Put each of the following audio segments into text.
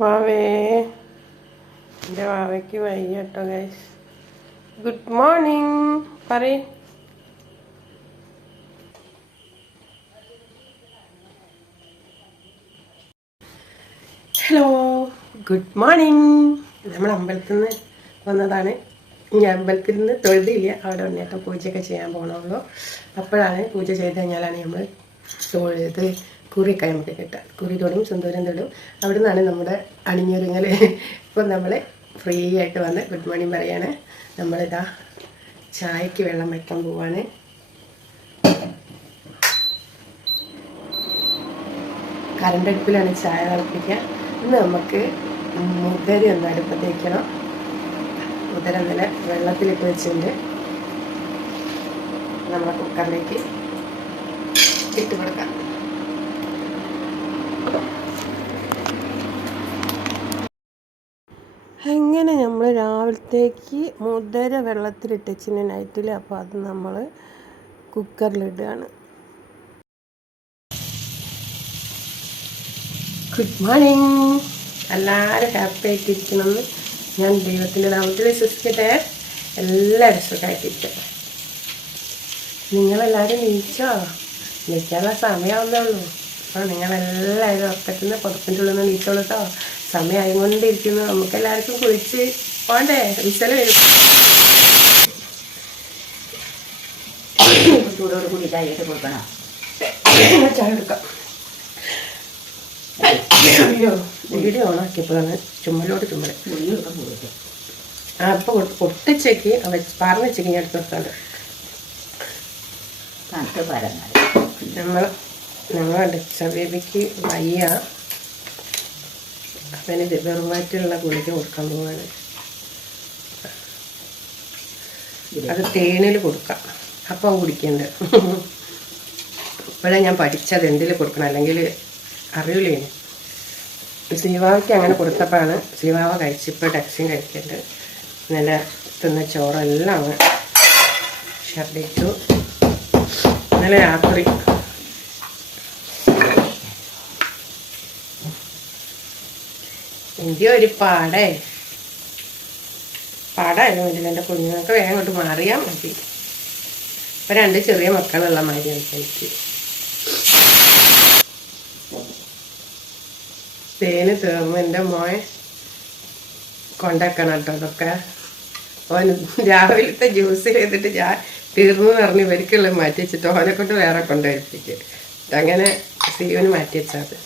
വാവേ എൻ്റെ വാവയ്ക്ക് വയ്യ കേട്ടോ ഗൈസ്. ഗുഡ് മോർണിംഗ് പറയ്. Hello, good morning. നമ്മൾ അമ്പലത്തിൽ നിന്ന് വന്നതാണ്. ഞാൻ അമ്പലത്തിൽ നിന്ന് തൊഴുതില്ല, അവിടെ ഉണ്ണിയേട്ടൻ പൂജയൊക്കെ ചെയ്യാൻ പോകണുള്ളൂ. അപ്പോഴാണ് പൂജ ചെയ്ത് കഴിഞ്ഞാലാണ് നമ്മൾ തൊഴുത് കുറിയൊക്കെ നമുക്ക് കിട്ടുക. കുറി തൊടും, സുന്ദരം തൊടും. അവിടെ നിന്നാണ് നമ്മുടെ അണിഞ്ഞൊരുങ്ങൽ. ഇപ്പം നമ്മൾ ഫ്രീ ആയിട്ട് വന്ന് ഗുഡ് മോർണിംഗ് പറയാണ്. നമ്മളിതാ ചായക്ക് വെള്ളം വയ്ക്കാൻ പോവാണ്. കറണ്ട് അടുപ്പിലാണ് ചായ തിളപ്പിക്കുക. ഇന്ന് നമുക്ക് മുതിര ഒന്ന് അടുപ്പത്ത് വയ്ക്കണം. മുതിര ഇന്നലെ വെള്ളത്തിലിട്ട് വെച്ചിട്ടുണ്ട്. നമ്മളെ കുക്കറിലേക്ക് ഇട്ട് കൊടുക്കാം. അങ്ങനെ നമ്മൾ രാവിലത്തേക്ക് മുതിര വെള്ളത്തിലിട്ട് വെച്ചിന് നൈറ്റിൽ. അപ്പോൾ അത് നമ്മൾ കുക്കറിലിടുകയാണ്. Good morning. എല്ലാവരും ഹാപ്പി ആയിട്ടിരിക്കണമെന്ന് ഞാൻ ദൈവത്തിൻ്റെ നാമത്തിൽ വിശ്വസിക്കട്ടെ. എല്ലാവരും സുഖമായിട്ടിരിക്കട്ടെ. നിങ്ങളെല്ലാവരും നീച്ചോ? നീക്കാനുള്ള സമയമാവുന്നേ ഉള്ളൂ. അപ്പോൾ നിങ്ങളെല്ലാവരും ഉറക്കത്തിൽ നിന്ന് പുറത്തിൻ്റെ ഉള്ളിൽ നിന്ന് നീച്ചോളൂ കേട്ടോ. സമയമായിക്കൊണ്ടിരിക്കുന്നു. നമുക്കെല്ലാവർക്കും കുളിച്ച് പോണ്ടേ? വിസല വരും. ചൂടോട് കൂടി ചായ കൊടുക്കണം. ചായ എടുക്കാം. അയ്യോ, വീഡിയോ ഓണാക്കിയപ്പോഴാണ് ചുമ്മലോട് ചുമ്മൽ. അപ്പോൾ പൊട്ടിച്ചേക്ക് പറഞ്ഞേക്ക് ഞാൻ എടുത്ത് വെക്കാണ്ട്. ഞങ്ങളുണ്ട് ബേബിക്ക് വയ്യ. അവന് വെറുമായിട്ടുള്ള ഗുളിക കൊടുക്കാൻ പോവാണ്. അത് തേനിൽ കൊടുക്കാം. അപ്പം കുടിക്കണ്ട്. ഇപ്പോഴേ ഞാൻ പഠിച്ചത് എന്തിൽ കൊടുക്കണം, അല്ലെങ്കിൽ അറിയില്ലേ. ശ്രീവാവയ്ക്ക് അങ്ങനെ കൊടുത്തപ്പോഴാണ് ശ്രീവാവ കഴിച്ചിപ്പോൾ ടെക്സിൻ കഴിക്കുന്നുണ്ട്. നല്ല തിന്ന ചോറെല്ലാം അങ്ങ് ഛർദ്ദിച്ചു. ഇന്നലെ രാത്രി എൻ്റെ ഒരു പാടായിരുന്നു. ഇതിൽ എൻ്റെ കുഞ്ഞുങ്ങൾക്ക് വേഗം കൊണ്ട് മാറിയാൽ മതി. ഇപ്പം 2 ചെറിയ മക്കളുള്ള മാതിരിയാണ് എനിക്ക്. തേന് തീർന്ന് എൻ്റെ മോയെ കൊണ്ടാക്കണം കേട്ടോ. അതൊക്കെ ഓൻ രാവിലത്തെ ജ്യൂസ് ചെയ്തിട്ട് ഞാൻ തീർന്നു പറഞ്ഞ് ഇവർക്കുള്ള മാറ്റി വെച്ചിട്ട് ഓനെ കൊണ്ട് വേറെ കൊണ്ടുവരുത്തിക്ക്. അങ്ങനെ സീവന് മാറ്റി വെച്ചാൽ അത്.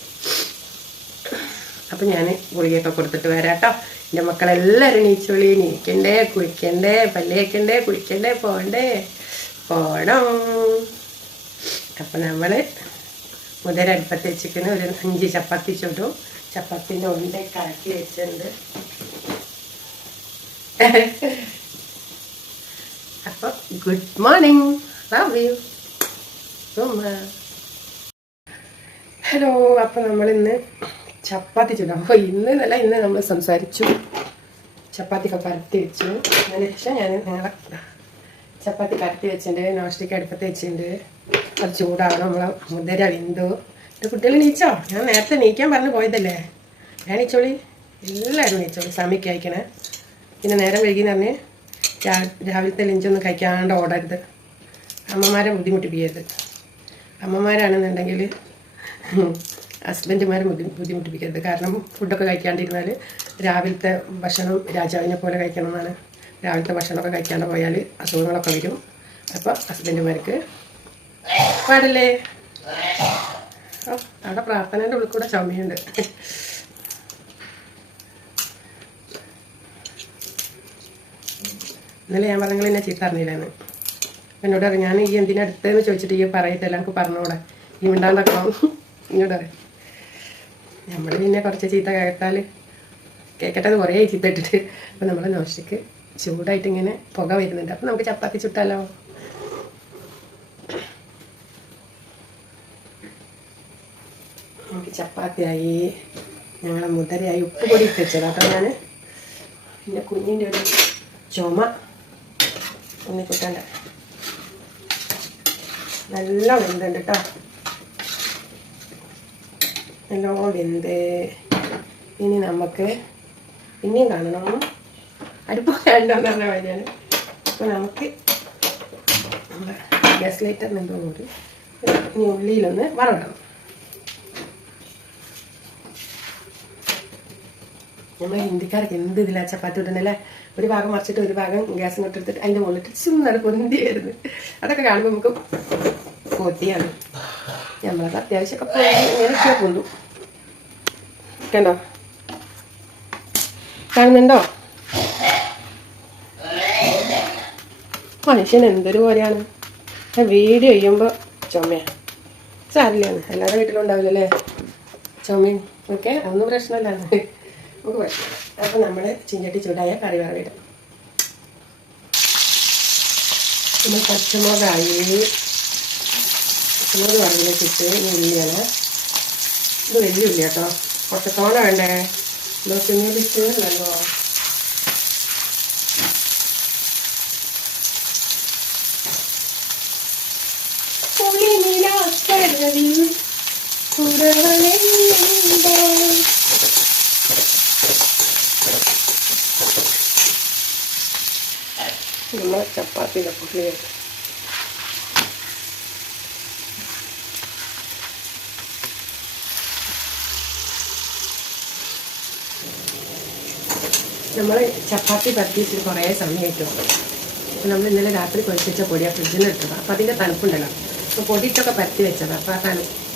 അപ്പം ഞാൻ ഗുളികയൊക്കെ കൊടുത്തിട്ട് വരാം കേട്ടോ. എൻ്റെ മക്കളെല്ലാവരും നീച്ചോളി. നീക്കണ്ടേ, കുളിക്കണ്ടേ, പല്ലേക്കണ്ടേ, കുളിക്കണ്ടേ, പോണം. അപ്പം നമ്മൾ മുതിര അടുപ്പത്ത് വെച്ചിട്ട് ഒരു 5 ചപ്പാത്തി ചുടും. ചപ്പാത്തിൻ്റെ ഉണ്ടയൊക്കെ ആക്കി വെച്ചിട്ടുണ്ട്. അപ്പോൾ good morning, love you. Hello. അപ്പം നമ്മളിന്ന് ചപ്പാത്തി ചുടാം. അപ്പോൾ ഇന്ന് നമ്മൾ സംസാരിച്ചു. ചപ്പാത്തിയൊക്കെ പരത്തി വെച്ചു. അതിന് ശേഷം ഞാൻ നിങ്ങളെ ചപ്പാത്തി പരത്തി വെച്ചിട്ടുണ്ട്. നോസ്റ്റിക്ക് അടുപ്പത്ത് വെച്ചിട്ടുണ്ട്. അത് ചൂടാവണം. നമ്മളെ മുതിര വെന്തു. എൻ്റെ കുട്ടികൾ നീച്ചോ? ഞാൻ നേരത്തെ നീക്കാൻ പറഞ്ഞ് പോയതല്ലേ. ഞാൻ നീച്ചോളി, എല്ലാവരും നീച്ചോളി. സമയക്ക് കഴിക്കണേ. പിന്നെ നേരം വൈകിന്ന് പറഞ്ഞ് രാവിലത്തെ ലഞ്ചൊന്നും കഴിക്കാണ്ട് ഓടരുത്. അമ്മമാരെ ബുദ്ധിമുട്ടിപ്പിക്കരുത്. അമ്മമാരാണെന്നുണ്ടെങ്കിൽ ഹസ്ബൻഡുമാരെ ബുദ്ധിമുട്ടിപ്പിക്കരുത്. കാരണം ഫുഡൊക്കെ കഴിക്കാണ്ടിരുന്നാൽ രാവിലത്തെ ഭക്ഷണം രാജാവിനെ പോലെ കഴിക്കണം എന്നാണ്. രാവിലത്തെ ഭക്ഷണമൊക്കെ കഴിക്കാണ്ട് പോയാൽ അസുഖങ്ങളൊക്കെ വരും. അപ്പോൾ ഹസ്ബൻഡുമാർക്ക് പാടില്ലേ. അവിടെ പ്രാർത്ഥനേൻ്റെ ഉള്ളിൽ കൂടെ ചുമയുണ്ട്. ഇന്നലെ ഞാൻ പറഞ്ഞാൽ എന്നെ ചീത്ത അറിഞ്ഞില്ലെന്ന്. എന്നോട് അറിയാം. ഞാൻ ഈ എന്തിനടുത്തെന്ന് ചോദിച്ചിട്ട് ഈ പറയത്തില്ല, എനിക്ക് പറഞ്ഞൂടെ, ഈ മിണ്ടാണ്ടാക്കണം ഇങ്ങോട്ട് അറിയാം. നമ്മൾ പിന്നെ കുറച്ച് ചീത്ത കേൾക്കട്ടത് കുറേ ചീത്ത ഇട്ടിട്ട്. അപ്പോൾ നമ്മൾ നോസ്റ്റിക്ക് ചൂടായിട്ട് ഇങ്ങനെ പുക വരുന്നുണ്ട്. അപ്പോൾ നമുക്ക് ചപ്പാത്തി ചുട്ടാലോ? നമുക്ക് ചപ്പാത്തിയായി, ഞങ്ങളെ മുതിരയായി. ഉപ്പ് പൊടി ഇട്ട് വെച്ചത് കേട്ടോ ഞാൻ. പിന്നെ കുഞ്ഞിൻ്റെ ഒരു ചുമ ഉണ്ണിക്കുട്ടൻ്റെ നല്ല വെന്തുണ്ട് കേട്ടോ. നല്ലോണം വെന്ത് ഇനി നമുക്ക് പിന്നെയും കാണണം, അടുപ്പ് വേണ്ടെന്ന് പറഞ്ഞ കാര്യമാണ്. അപ്പോൾ നമുക്ക് നമ്മുടെ ഗ്യാസ് ലൈറ്റർ നിന്നോട് ഇനി ഉള്ളിയിലൊന്ന് വറവിടണം. നമ്മൾ ഹിന്ദിക്കാർക്ക് എന്ത് ഇതിലാ ചപ്പാത്തി ഇടുന്നല്ലേ, ഒരു ഭാഗം മറിച്ചിട്ട് ഒരു ഭാഗം ഗ്യാസ് ഇട്ടെടുത്തിട്ട് അതിൻ്റെ മുകളിലിട്ട് ചുമ്മാതെ പൊന്തി വരുന്നത്. അതൊക്കെ കാണുമ്പോൾ നമുക്ക് കൊതിയാണ്. നമ്മളത് അത്യാവശ്യമൊക്കെ പോയി ഇങ്ങനെയൊക്കെ കൊണ്ടു കണ്ടോ, കാണുന്നുണ്ടോ? മനുഷ്യൻ എന്തൊരു പോലെയാണ്. വീഡിയോ ചെയ്യുമ്പോൾ ചുമയാണ്. സാരില്ലാണ്, എല്ലാവരുടെ വീട്ടിലും ഉണ്ടാവില്ലല്ലേ ചുമയും ഒക്കെ, അതൊന്നും പ്രശ്നമല്ല, നമുക്ക് പ്രശ്നമില്ല. അപ്പം നമ്മൾ ചീഞ്ചട്ടി ചൂടായ കറി വറവിടും. നമ്മൾ പച്ചമുളകായി, പച്ചമുളക് വറവിലേക്കിട്ട് ഉള്ളിയാണ്. ഇത് വലിയ ഉള്ളി കേട്ടോ, കുറച്ചത്തോണ വേണ്ടേ, കുഞ്ഞിപ്പിച്ച് നല്ലോ. നമ്മൾ ചപ്പാത്തിയുടെ പുള്ളി നമ്മൾ ചപ്പാത്തി പരത്തിയിട്ട് കുറേ സമയം കിട്ടും. അപ്പോൾ നമ്മൾ ഇന്നലെ രാത്രി കുഴച്ച് വെച്ച പൊടിയാണ് ഫ്രിഡ്ജിൽ നിന്ന് ഇട്ടത്. അപ്പോൾ അതിൻ്റെ തണുപ്പുണ്ടല്ലോ, അപ്പോൾ പൊടിയിട്ടൊക്കെ പരത്തി വെച്ചത്. അപ്പോൾ ആ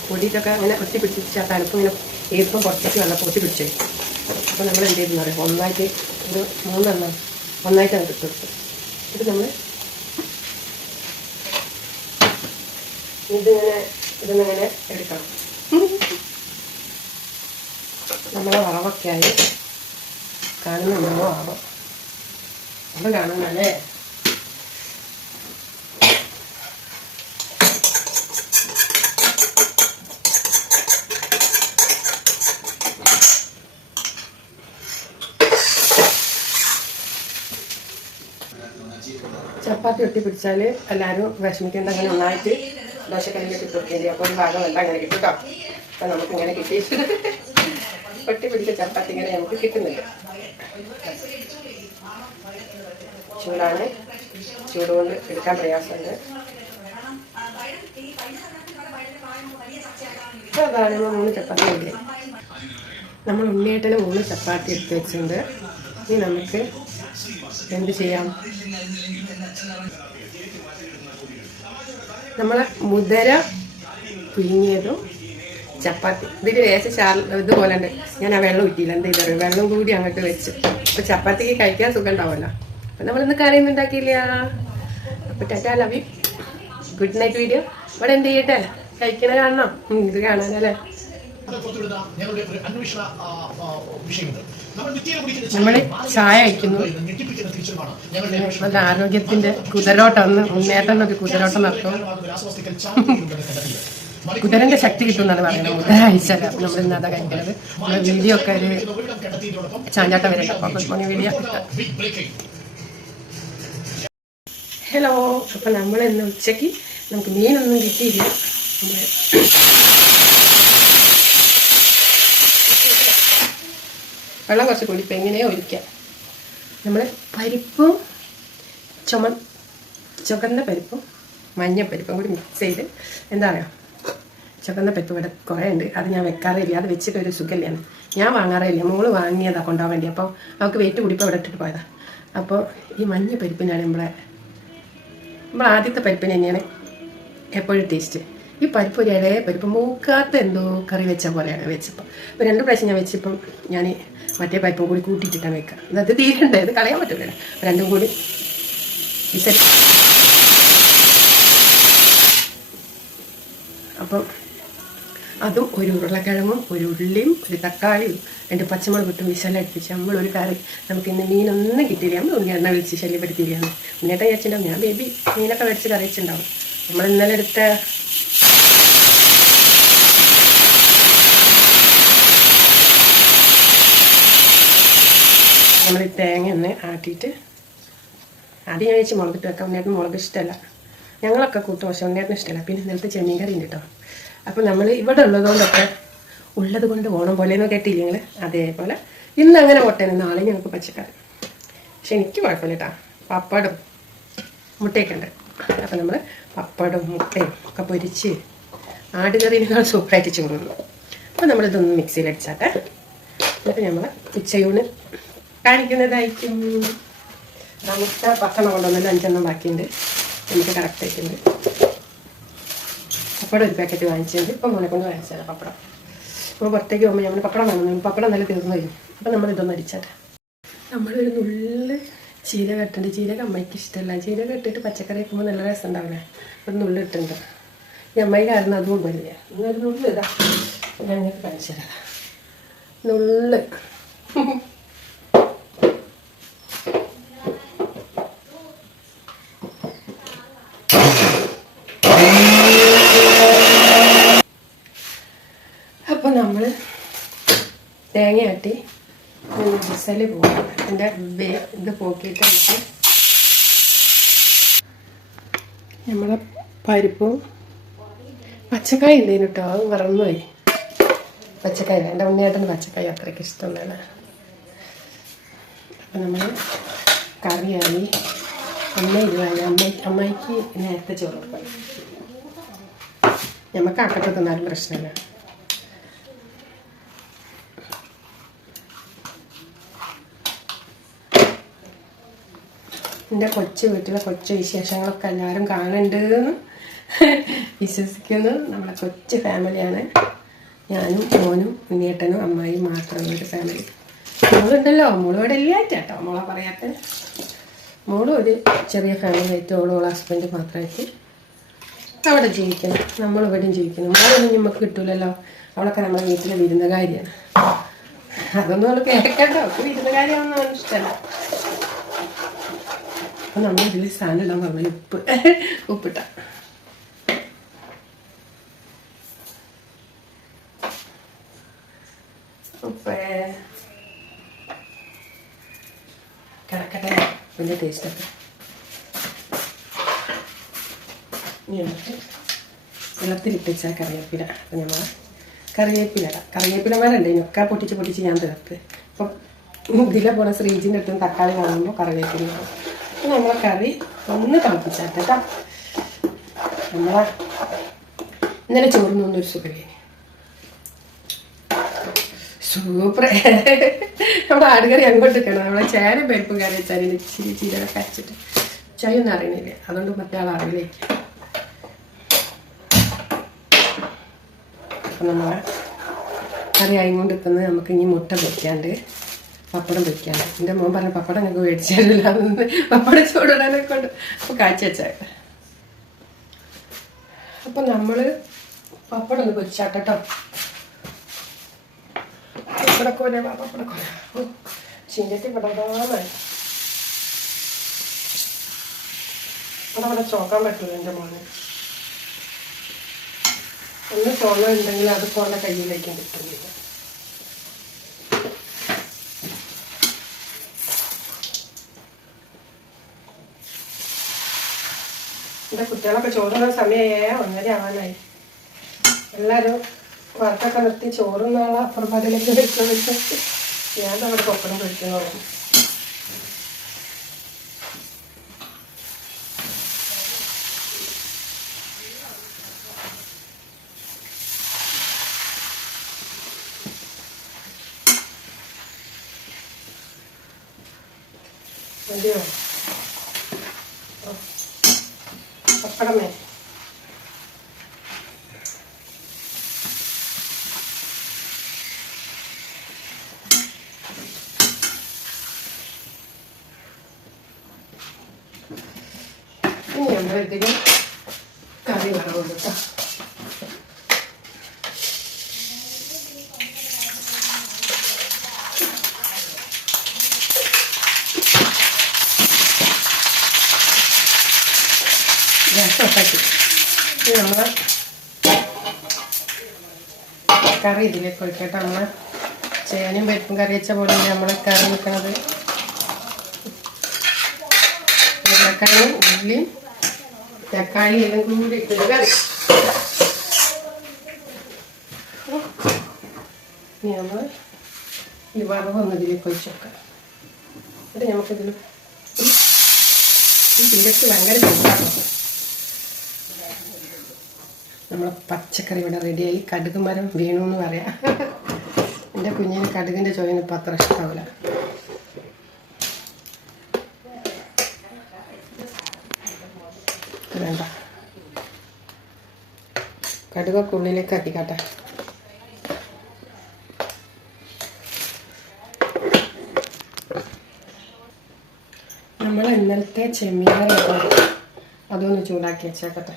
പൊടിയിട്ടൊക്കെ അങ്ങനെ ഒട്ടി പിടിച്ച് ആ തണുപ്പ് ഇങ്ങനെ ഈർപ്പം പുറത്തേക്ക് വന്നപ്പോൾ ഒട്ടി പിടിച്ചു. അപ്പോൾ നമ്മൾ എന്ത് ചെയ്തെന്ന് പറയും, ഒന്നായിട്ട് ഒരു 3 എണ്ണം ഒന്നായിട്ട് അത് ഇട്ടെടുത്തു. ഇത് നമ്മൾ ഇതൊന്നിങ്ങനെ എടുക്കണം. നമ്മളെ വറവൊക്കെ ആയി കാണുന്നുണ്ടോ ആവോ, അത് കാണുന്നല്ലേ. ചപ്പാത്തി ഒട്ടി പിടിച്ചാൽ എല്ലാവരും വിഷമിക്കേണ്ട, അങ്ങനെ നന്നായിട്ട് ദോശക്കല്ലിലേക്ക് ഇട്ട് കൊടുക്കേണ്ടി. അപ്പോൾ ഒരു ഭാഗം എല്ലാം അങ്ങനെ കിട്ടും കേട്ടോ. അപ്പം നമുക്കിങ്ങനെ കിട്ടി ഒട്ടി പിടിച്ച ചപ്പാത്തി ഇങ്ങനെ നമുക്ക് കിട്ടുന്നില്ല. ചൂടാണ്, ചൂടുകൊണ്ട് എടുക്കാൻ പ്രയാസമുണ്ട്. അതാണ് 3 ചപ്പാത്തി ഉണ്ട്. നമ്മൾ ഉണ്ണിയേട്ടന് 3 ചപ്പാത്തി എടുത്ത് വെച്ചിട്ടുണ്ട്. ഇനി നമുക്ക് എന്ത് ചെയ്യാം, നമ്മളെ മുതിര പുഴുങ്ങിയതും ചപ്പാത്തി ഇതിൽ ലേശം ഇതുപോലെ ഉണ്ട്. ഞാൻ ആ വെള്ളം ഊറ്റിയില്ല, എന്താ ചെയ്തറിയും, വെള്ളം കൂടി അങ്ങോട്ട് വെച്ച്. അപ്പോൾ ചപ്പാത്തിക്ക് കഴിക്കാൻ സുഖം ഉണ്ടാവുമല്ലോ. അപ്പം നമ്മളിന്ന് കറിയൊന്നും ഉണ്ടാക്കിയില്ല. അപ്പോൾ Tata, love you, good night. Video ഇവിടെ എന്ത് ചെയ്യട്ടെ, കഴിക്കണ കാണണം, ഇത് കാണാനല്ലേ. നമ്മൾ ചായ കഴിക്കുന്നു. നല്ല ആരോഗ്യത്തിന്റെ കുതിരോട്ടം, മുന്നേറ്റം കുതിരോട്ടം നടത്തും. കുതിരന്റെ ശക്തി കിട്ടുമെന്നാണ് പറയുന്നത്. മുതിര അയച്ചല്ല, അപ്പം നമ്മൾ ഇന്ന് അതാ കഴിക്കുന്നത്. നമ്മൾ വീഡിയോ ഒക്കെ ഒരു ചാഞ്ചാട്ടം വരെ വീഡിയോ. ഹലോ, അപ്പം നമ്മൾ ഇന്ന് ഉച്ചയ്ക്ക് നമുക്ക് മീനൊന്നും കിട്ടിയില്ല. വെള്ളം കുറച്ച് കൂടിപ്പോൾ എങ്ങനെയോ ഒഴിക്കാം. നമ്മൾ പരിപ്പും ചുവന്ന പരിപ്പും മഞ്ഞപ്പരിപ്പും കൂടി മിക്സ് ചെയ്ത്, എന്താ പറയുക, ചുവന്ന പരിപ്പ് ഇവിടെ കുറേ ഉണ്ട്. അത് ഞാൻ വെക്കാറില്ല, അത് വെച്ചിട്ട് ഒരു സുഖമില്ലാണ്. ഞാൻ വാങ്ങാറില്ല, മോള് വാങ്ങിയതാണ് കൊണ്ടുപോകാൻ വേണ്ടി. അപ്പോൾ അവൾക്ക് വെയിറ്റ് കൂടിപ്പോൾ ഇവിടെ ഇട്ടിട്ട് പോയതാണ്. അപ്പോൾ ഈ മഞ്ഞപ്പരിപ്പിനാണ് നമ്മളെ ആദ്യത്തെ പരിപ്പിന് തന്നെയാണ് എപ്പോഴും ടേസ്റ്റ്. ഈ പരിപ്പ് ഒരു ഇളയ പരിപ്പ്, മൂക്കാത്ത എന്തോ കറി വെച്ച പോലെയാണ് വെച്ചപ്പോൾ. ഇപ്പോൾ 2 പ്രാവശ്യം ഞാൻ വെച്ചപ്പം ഞാൻ മറ്റേ പരിപ്പും കൂടി കൂട്ടിയിട്ടിട്ടാണ് വെക്കുക. അത് തീരണ്ടേ, ഇത് കളയാൻ പറ്റില്ല. 2ഉം കൂടി അപ്പം അതും ഒരു ഉരുളക്കിഴങ്ങും ഒരു ഉള്ളിയും ഒരു തക്കാളിയും 2 പച്ചമുളക് ഇട്ടും വിശലടുപ്പിച്ച് നമ്മളൊരു കറി. നമുക്ക് ഇന്ന് മീനൊന്നും കിട്ടിയില്ല. നമ്മൾ ഉണ്ണിയേട്ടനെ വിളിച്ച് ശല്യപ്പെടുത്തിയില്ലാന്ന്. ഉണ്ണിയേട്ടൻ വെച്ചിട്ടുണ്ടാവും, ഞാൻ ബേബി മീനൊക്കെ മേടിച്ച് കറി വെച്ചിട്ടുണ്ടാവും. നമ്മൾ ഇന്നലെ എടുത്ത നമ്മൾ തേങ്ങ ഒന്ന് ആട്ടിയിട്ട് ആദ്യം ഞാൻ വെച്ച് മുളകിട്ട് വെക്കാം. ഉണ്ണിയേട്ടന് മുളക് ഇഷ്ടമല്ല, ഞങ്ങളൊക്കെ കൂട്ടും, പക്ഷെ ഉണ്ണിയേട്ടന് ഇഷ്ടമല്ല. പിന്നെ ഇന്നലത്തെ ചെമ്മീൻ കറി ഉണ്ട് കേട്ടോ. അപ്പോൾ നമ്മൾ ഇവിടെ ഉള്ളതുകൊണ്ടൊക്കെ ഉള്ളത് കൊണ്ട് ഓണം പോലെയെന്നോ കേട്ടില്ല നിങ്ങൾ. അതേപോലെ ഇന്ന് അങ്ങനെ മുട്ടേനെ, നാളെ ഞങ്ങൾക്ക് പച്ചക്കറി. പക്ഷെ എനിക്ക് കുഴപ്പമില്ല കേട്ടോ, പപ്പടും മുട്ടയൊക്കെ ഉണ്ട്. അപ്പം നമ്മൾ പപ്പടും മുട്ടയും ഒക്കെ പൊരിച്ച് ആടുകറിനേക്കാൾ സൂപ്പറായിട്ട് ചോറുന്നു. അപ്പോൾ നമ്മളിതൊന്ന് മിക്സിയിൽ അടിച്ചാട്ടെ. എന്നിട്ട് നമ്മൾ ഉച്ചയൂണ് കാണിക്കുന്നതായിരിക്കും. മുട്ട 10 കൊണ്ടുവന്നല്ലോ, 5 ബാക്കിയുണ്ട്. നമുക്ക് കറക്റ്റായിട്ടുണ്ട്. പപ്പടം ഒരു പാക്കറ്റ് വാങ്ങിച്ചിട്ടുണ്ട്. ഇപ്പം മോനെ കൊണ്ട് വാങ്ങിച്ചാലോ പപ്പടം. അപ്പോൾ പുറത്തേക്ക് പോകുമ്പോൾ നമ്മൾ പപ്പടം വേണം. പപ്പടം നല്ല തീർന്നു കഴിഞ്ഞു. അപ്പം നമ്മളിതൊന്ന് അടിച്ചാട്ടെ. നമ്മളൊരു നുള്ള് ചീരക ഇട്ടുണ്ട്. ചീരക അമ്മയ്ക്ക് ഇഷ്ടമല്ല. ചീരക ഇട്ടിട്ട് പച്ചക്കറി വയ്ക്കുമ്പോൾ നല്ല രസം ഉണ്ടാവില്ലേ. ഒരു നുള്ളി ഇട്ടുണ്ട്. ഈ അമ്മായി കാരണം അതും വലിയ ഇന്നൊരു നുള്ളി ഇതാ ഞാൻ നിങ്ങൾക്ക് കാണിച്ചു തരാം. നുള്ള് അപ്പോൾ നമ്മൾ തേങ്ങയാട്ടി വിസൽ പോകും. എൻ്റെ ഇത് പോക്കിയിട്ട് നമുക്ക് നമ്മളെ പരിപ്പും പച്ചക്കായ ഉണ്ടേനു കേട്ടോ, അത് മറന്നുപോയി. പച്ചക്കായ എൻ്റെ ഉണ്ണിയേട്ടന് പച്ചക്കായ അത്രയ്ക്ക് ഇഷ്ടമുള്ളതാണ്. അപ്പം നമ്മൾ കറിയായി അമ്മയ്ക്ക് നേരത്തെ ചോറ് കൊടുക്കണം. നമുക്ക് അക്കത്തെ തിന്നാലും പ്രശ്നമില്ല. എൻ്റെ കൊച്ചു വീട്ടിലെ കൊച്ചു വിശേഷങ്ങളൊക്കെ എല്ലാവരും കാണുന്നുണ്ട് എന്ന് വിശ്വസിക്കുന്നു. നമ്മളെ കൊച്ചു ഫാമിലിയാണ്. ഞാനും മോനും ഉണ്ണിയേട്ടനും അമ്മായിയും മാത്രമുള്ളൊരു ഫാമിലി. മോളുണ്ടല്ലോ, മോള് ഇവിടെ ഇല്ലാറ്റാട്ടോ, മോളെ പറയാത്ത. മോളും ഒരു ചെറിയ ഫാമിലി ആയിട്ട് ഓളോളെ ഹസ്ബൻഡ് മാത്രമായിട്ട് അവിടെ ജീവിക്കണം. നമ്മളിവിടെയും ജീവിക്കണം. മോളൊന്നും നമുക്ക് കിട്ടൂലല്ലോ. അവളൊക്കെ നമ്മളെ വീട്ടിലെ വിരുന്നുകാരിയാണ്. അതൊന്നും അവൾ കേൾക്കട്ടോ. അവൾക്ക് വിരുന്നുകാരിയാണെന്ന് അവന് ഇഷ്ടമല്ല. അപ്പം നമ്മൾ ഇതിൽ സാധനം ഇടാൻ പറഞ്ഞു. ഉപ്പിട്ട ഉപ്പ് കിടക്കട്ടെ, വലിയ ടേസ്റ്റൊക്കെ. ഇനി നമുക്ക് വെള്ളത്തിലിട്ടിച്ചാൽ കറിവേപ്പില. അപ്പം നമ്മൾ കറിവേപ്പില മരണ്ടേ ഒക്കെ പൊട്ടിച്ച് ഞാൻ തീർത്ത്. അപ്പം ഇതിലെ പോലെ ശ്രീജിൻ്റെ അടുത്തും തക്കാളി കാണുമ്പോൾ കറിവേപ്പില കാണും. അപ്പം നമ്മളെ കറി ഒന്ന് തിളപ്പിച്ചാട്ടോ. നമ്മളെ ഇന്നലെ ചോറിനൊന്നൊരു സുഖമില്ല. സൂപ്പർ. നമ്മുടെ ആടുകറി അങ്ങോട്ട് വെക്കണം. നമ്മളെ ചേരും പരിപ്പും കറി വെച്ചാൽ ഇച്ചിരി ചീരൊക്കെ അരച്ചിട്ട് ചായ ഒന്നും അറിയണില്ല. അതുകൊണ്ട് മറ്റേ ആൾ അറിവിലേക്ക്. അപ്പം നമ്മളെ കറി ആയിക്കൊണ്ട് നിൽക്കുന്നത്. നമുക്ക് ഇനി മുട്ട പൊരിക്കാണ്ട് പപ്പടം പൊരിക്കാണ്ട്. എൻ്റെ മോൻ പറഞ്ഞ പപ്പടം ഞങ്ങൾക്ക് മേടിച്ചാലില്ല, പപ്പടം ചൂടിടാനൊക്കെ ഉണ്ട്. അപ്പോൾ കാച്ചി വെച്ചാൽ അപ്പം നമ്മൾ പപ്പടം ഒന്ന് പൊരിച്ചാട്ടോ. പപ്പടക്കോല ചീഞ്ചട്ടി പടരാനായി അതവിടെ ചോക്കാൻ പറ്റില്ല. എൻ്റെ മോന് ഒന്ന് ചോളം ഉണ്ടെങ്കിൽ അത് പോലെ കയ്യിലേക്ക് കിട്ടുന്നില്ല. എൻ്റെ കുട്ടികളൊക്കെ ചോറുന്ന സമയമായേ 1:30 ആവാനായി. എല്ലാവരും വർക്കൊക്കെ നിർത്തി ചോറുന്നാളെ അപ്പുറപ്പാടിലേക്ക് വെച്ച് ഞാൻ നമ്മുടെ പപ്പടം പൊരിക്കുന്നതാണ്. മതിയോ പപ്പടമേ? ഇനി നമ്മളിതിന് കറി വറവുണ്ട് കേട്ടോ. ഗ്യാസ് ഓഫാക്കി നമ്മൾ കറി ഇതിലേക്ക് ഒഴിക്കട്ടെ. നമ്മൾ ചേനയും പരിപ്പും കറി വെച്ച പോലെ നമ്മൾ കറി വെക്കണത്. ഉരുളക്കിഴങ്ങും ഉള്ളിയും തക്കാളി എല്ലാം കൂടി ഇട്ടൊരു കറി. ഇനി നമ്മൾ ഈ വറവൊന്ന് ഇതിലേക്ക് ഒഴിച്ച് വെക്കാം. എന്നിട്ട് നമുക്കിതിൽ ഈ തീരക്ക് ഭയങ്കര ചൂടാണ്. നമ്മളെ പച്ചക്കറി ഇവിടെ റെഡിയായി. കടുക് മരം വീണു എന്ന് പറയാം. എൻ്റെ കുഞ്ഞിന് കടുകിൻ്റെ ചോയന് ഇപ്പം അത്ര ഇഷ്ടാവില്ല. വേണ്ട, കടുകൊക്കെ ഉള്ളിലേക്ക് ആക്കിക്കാട്ടെ. നമ്മൾ ഇന്നലത്തെ ചെമ്മീനൊക്കെ അതൊന്ന് ചൂടാക്കി വെച്ചേക്കട്ടെ.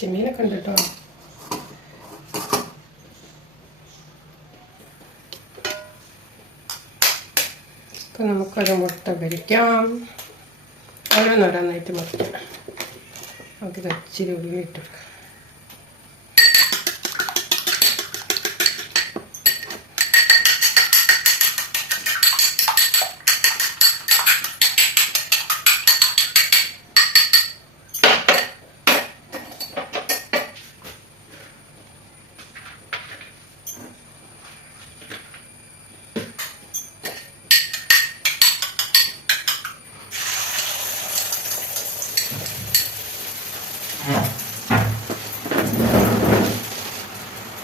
ചെമ്മീനൊക്കെ ഉണ്ട് കേട്ടോ. ഇപ്പം നമുക്കൊരു മുട്ട പൊരിക്കാം. ഓരോന്നോരോന്നായിട്ട് മുറിക്കാം. നമുക്കിത് ഇച്ചിരി ഉള്ളി ഇട്ട് കൊടുക്കാം.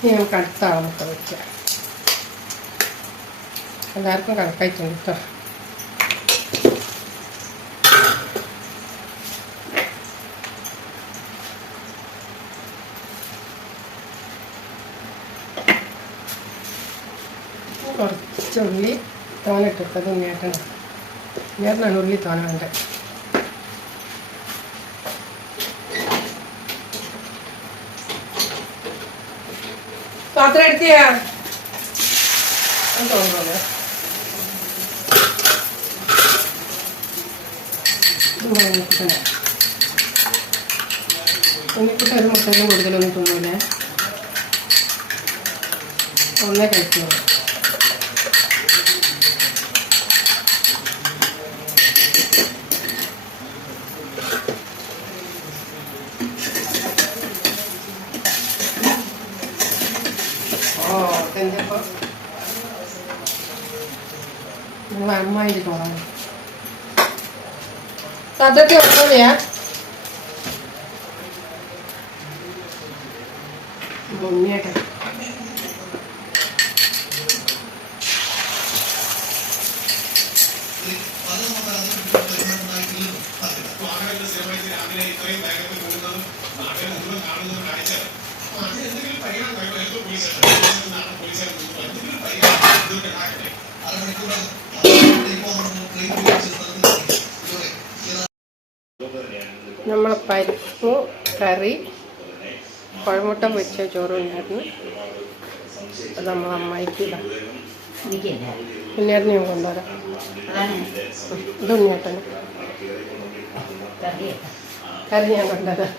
ഇനി നമുക്ക് അടുത്ത മുട്ട വയ്ക്കാം. എല്ലാവർക്കും കണക്കായിട്ടുണ്ട് കേട്ടോ. കുറച്ച് ഉള്ളി തോനിട്ടിട്ടത് ഉണ്ണിയാട്ടണം. ഉണ്ണിയാട്ടനാണ് ഉള്ളി തോന വേണ്ടത്. പാത്രം എടുത്തിയാ തോന്നുന്നു. ഉണ്ണിക്കുട്ട ഒരു മുട്ടയിലും കൂടുതലൊന്നും തിന്നൂലേ, ഒന്നേ കഴിക്കുള്ളൂ. നിങ്ങൾ അമ്മായിട്ട് തോന്നാണ് അതൊക്കെ ഒന്നുമില്ല. ഉണ്ണിയാട്ടെ നമ്മളെ പരിപ്പ് കറി കുഴമുട്ട പൊരിച്ച ചോറ് ഉണ്ടായിരുന്നു. അത് നമ്മളെ അമ്മായിക്ക് ഇടാം. ഉണ്ണിയേട്ടന് ഞാൻ കൊണ്ടുവരാം. ഇത് ഉണ്ണിയേട്ടന് കറി ഞാൻ കൊണ്ടുവരാം.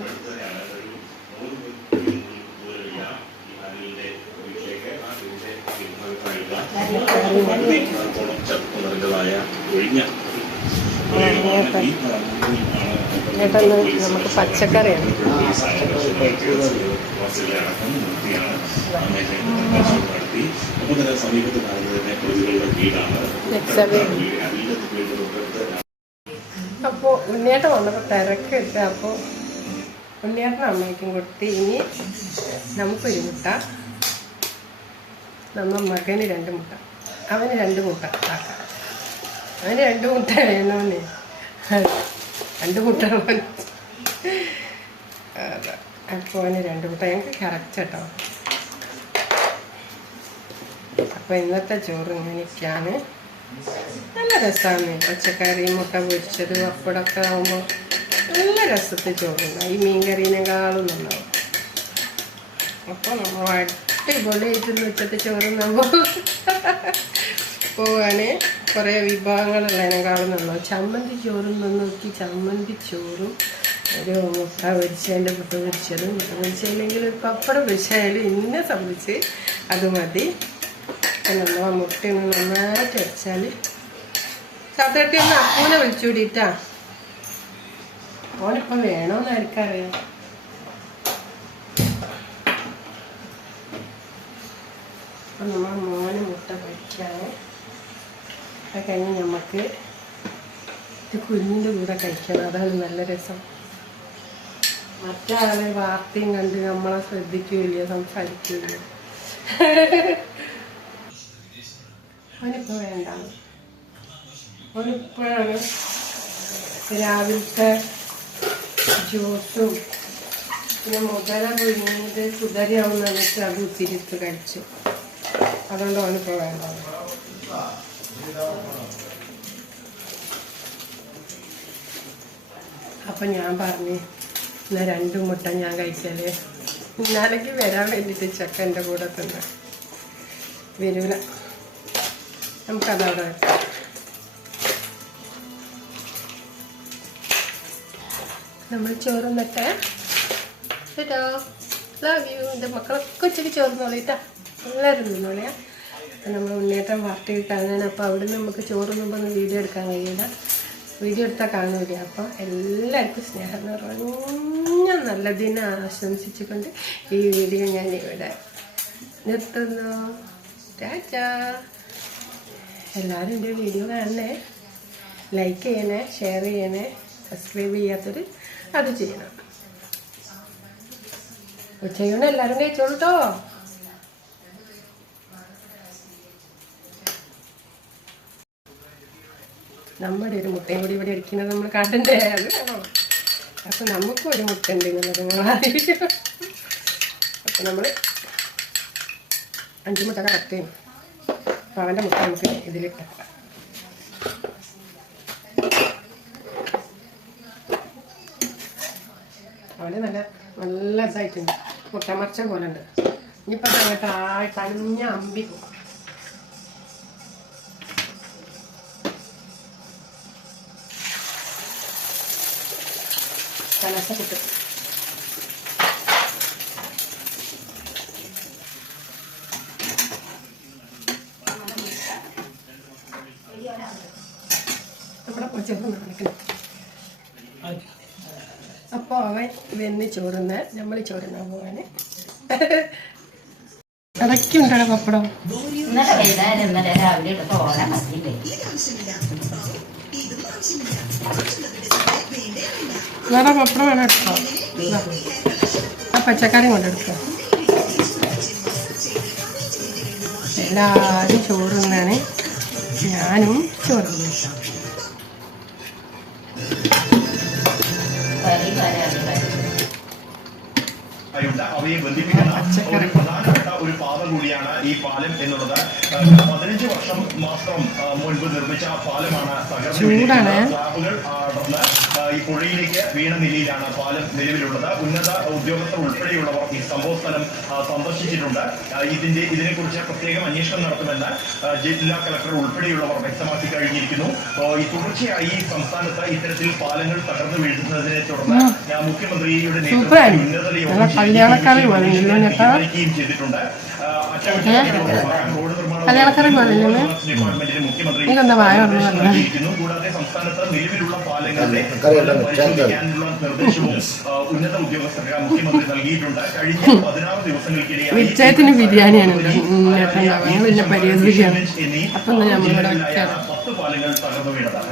ഏട്ടന്ന് നമുക്ക് പച്ചക്കറിയാണ്. അപ്പോൾ ഉണ്ണിയേട്ടൻ വന്നപ്പോൾ തിരക്കിട്ട്, അപ്പോൾ ഉണ്ണിയേട്ടനും അമ്മയ്ക്കും കൊടുത്ത് ഇനി നമുക്കൊരു മുട്ട, നമ്മൾ മകന് 2 മുട്ട, അവന് 2 മുട്ട ആക്കാം. അവന് 2 മുട്ട വേണമെന്നേ, 2 മുട്ട അതെ. അപ്പോൾ അവന് 2 മുട്ട ഞങ്ങൾക്ക് കറക്റ്റ് കേട്ടോ. അപ്പോൾ ഇന്നത്തെ ചോറ് ഇങ്ങനെയൊക്കെയാണ്. നല്ല രസമാണ്. പച്ചക്കറി മുട്ട പൊരിച്ചത് പപ്പടമൊക്കെ ആകുമ്പോൾ നല്ല രസത്തിൽ ചോറുണ്ടാവും. ഈ മീൻ കറീനേക്കാളും നന്നാവും. അപ്പോൾ നമ്മൾ അടിപൊളിയായിട്ടൊന്ന് ഉച്ചത്തെ ചോറുണ്ടാകുമ്പോൾ പോവാണ്. കുറേ വിഭവങ്ങളുള്ളതിനേക്കാളും നന്നാവും. ചമ്മന്തി ചോറും നോക്കി, ചമ്മന്തി ചോറും ഒരു മുട്ട പൊരിച്ചതിൻ്റെ മുട്ട പൊരിച്ചതും, മുട്ട പൊരിച്ചില്ലെങ്കിൽ ഒരു പപ്പടം പൊരിച്ചായാലും എന്നെ സംബന്ധിച്ച് അത് മതി. നമ്മൾ ആ മുട്ടയൊന്ന് നന്നായിട്ട് വെച്ചാൽ ചാത്തട്ടി ഒന്ന് അപ്പൂനെ വിളിച്ചുകൂടിട്ടാ. ഓനിപ്പം വേണോന്ന് ആർക്കറിയാം. അപ്പം നമ്മൾ മോന് മുട്ട കഴിക്കാണ്. അത് കഴിഞ്ഞ് നമുക്ക് ഇത് കുഞ്ഞിൻ്റെ കൂടെ കഴിക്കണം. അതാണ് നല്ല രസം. മറ്റാളെ വാർത്തയും കണ്ട് നമ്മളെ ശ്രദ്ധിക്കൂല, സംസാരിക്കൂല. അവനിപ്പോൾ വേണ്ട. അവനിപ്പോഴാണ് രാവിലത്തെ ജ്യൂസും പിന്നെ മുതല പുഴുങ്ങിയത് കുതിരയാവുന്ന വെച്ച് അത് ഉത്തിരിത്ത് കഴിച്ചു. അതുകൊണ്ട് അവനിപ്പോൾ വേണ്ട. അപ്പം ഞാൻ പറഞ്ഞു എന്നാൽ 2 മുട്ട ഞാൻ കഴിച്ചാല് ഇന്നാലേക്ക് വരാൻ വേണ്ടിയിട്ട് ചക്ക എൻ്റെ കൂടെ തന്നെ വരൂല. നമുക്കതവിടെ വെക്കാം. നമ്മൾ ചോറുന്നിട്ട് കേട്ടോ. Love you. എൻ്റെ മക്കളൊക്കെ ഉച്ചയ്ക്ക് ചോറുന്നോളിട്ടാ. എല്ലാവരും നിന്നോളിയാ. നമ്മൾ ഉണ്ണേട്ടം വാർത്ത കാണാനാണ്. അപ്പോൾ അവിടെ നിന്ന് നമുക്ക് ചോറുന്നുമ്പോൾ ഒന്നും വീഡിയോ എടുക്കാൻ കഴിയില്ല. വീഡിയോ എടുത്താൽ കാണൂല. അപ്പോൾ എല്ലാവർക്കും സ്നേഹം നിറഞ്ഞ നല്ല ദിനം ആശംസിച്ചുകൊണ്ട് ഈ വീഡിയോ ഞാൻ ഇവിടെ നിർത്തുന്നു. ടാറ്റാ. എല്ലാവരും എൻ്റെ വീഡിയോ കാണണേ, ലൈക്ക് ചെയ്യണേ, ഷെയർ ചെയ്യണേ. സബ്സ്ക്രൈബ് ചെയ്യാത്തവർ അത് ചെയ്യണം. ഉച്ചയൂണ് എല്ലാവരും കഴിച്ചോളൂ കേട്ടോ. നമ്മുടെ ഒരു മുട്ടയും കൂടി ഇവിടെ ഇരിക്കുന്നത് നമ്മൾ കണ്ടേ. അത് വേണോ? അപ്പം നമുക്കും ഒരു മുട്ട ഉണ്ട് എന്നുള്ളത് നിങ്ങളറിയും. അപ്പം നമ്മൾ 5 മുട്ട കറക്റ്റ് ചെയ്യും. അപ്പം അവൻ്റെ മുട്ട നമുക്ക് ഇതിലിട്ട് അവന് നല്ല നല്ല ഇതായിട്ടുണ്ട്. മുട്ട മറിച്ച പോലെ ഉണ്ട്. ഇനിയിപ്പം അങ്ങോട്ട് തണിഞ്ഞ അമ്പി പോകും. കലസ കിട്ടും. നമ്മുടെ കൊച്ചൊക്കെ നടക്കണം. അപ്പോൾ അവൻ വെന്ന് ചോറുന്ന നമ്മൾ ചോറുന്നാൻ പോവാൻ ഇടയ്ക്കുണ്ടോ പപ്പടം. വേറെ പപ്പടം വേണം എടുക്കാം. ആ പച്ചക്കറി കൊണ്ടെടുക്കാം. എല്ലാവരും ചോറുന്നാണ്. ഞാനും ചോറുന്നു. അവയെ ബന്ധിപ്പിക്കുന്ന ഒരു പ്രധാനപ്പെട്ട ഒരു പാത കൂടിയാണ് ഈ പാലം എന്നുള്ളത്. 15 വർഷം മാത്രം മുൻപ് നിർമ്മിച്ച പാലമാണ് സ്ലാബുകൾ അടർന്ന് ഈ പുഴയിലേക്ക് വീണ നിലയിലാണ് പാലം നിലവിലുള്ളത്. ഉന്നത ഉദ്യോഗസ്ഥർ ഉൾപ്പെടെയുള്ളവർ ഈ സംഭവ സ്ഥലം സന്ദർശിച്ചിട്ടുണ്ട്. ഇതിനെക്കുറിച്ച് പ്രത്യേകം അന്വേഷണം നടത്തുമെന്ന് ജില്ലാ കളക്ടർ ഉൾപ്പെടെയുള്ളവർ വ്യക്തമാക്കി കഴിഞ്ഞിരിക്കുന്നു. ഈ തുടർച്ചയായി സംസ്ഥാനത്ത് ഇത്തരത്തിൽ പാലങ്ങൾ തകർന്നു വീഴുന്നതിനെ തുടർന്ന് മുഖ്യമന്ത്രിയുടെ നേതൃത്വത്തിൽ ഉന്നതതല യോഗം ചെയ്തിട്ടുണ്ട്. കൂടാതെ സംസ്ഥാനത്ത് നിലവിലുള്ള പാലങ്ങളുടെ പരിശോധിക്കാനുള്ള നിർദ്ദേശവും ഉന്നത ഉദ്യോഗസ്ഥർക്ക് മുഖ്യമന്ത്രി നൽകിയിട്ടുണ്ട്. കഴിഞ്ഞ 16 ദിവസങ്ങൾക്കിടെയായി ബിരിയാണിയാണ് എന്നീ 10 പാലങ്ങൾ തകർന്നു വീണതാണ്.